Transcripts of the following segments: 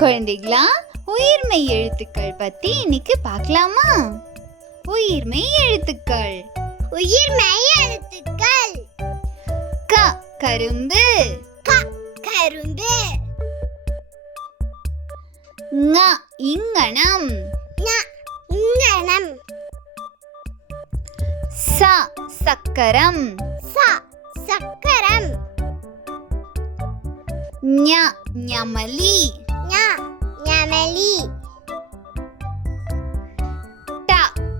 குழந்தைகளா உயிர்மெய் எழுத்துக்கள் பத்தி இன்னைக்கு பார்க்கலாமா? உயிர்மெய் எழுத்துக்கள். உயிர்மெய் எழுத்துக்கள். க கரும்பு. க கரும்பு. ங இங்கணம் ஞ இங்கனம் ச சக்கரம். ச சக்கரம். ஞ ஞமலி. ஞ ஞமலி ட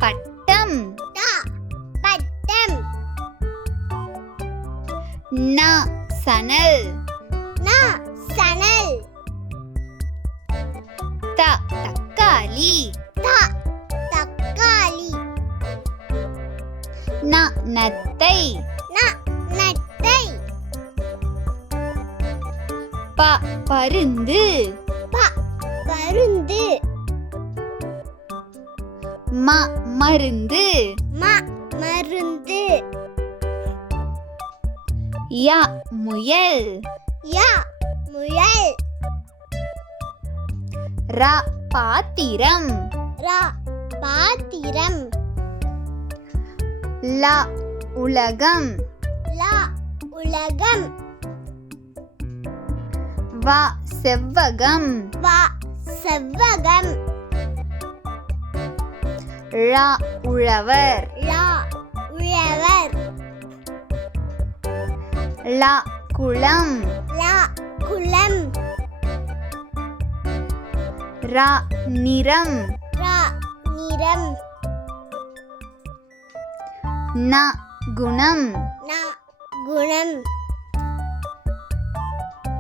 பட்டம் ட பட்டம் ந சணல் ந சணல் த தக்காளி த தக்காளி ந நத்தை ந நத்தை ப பருந்து ப பருந்து ம மருந்து. ம மருந்து. ய முயல். ய முயல். ர பாத்திரம். ர பாத்திரம். ல உலகம். ல உலகம். வ செவ்வகம். வ செவ்வகம். ழ உழவர். ல உழவர். ல குளம். ல குளம். ர நிறம். ர நிறம். ந குணம். ந குணம்.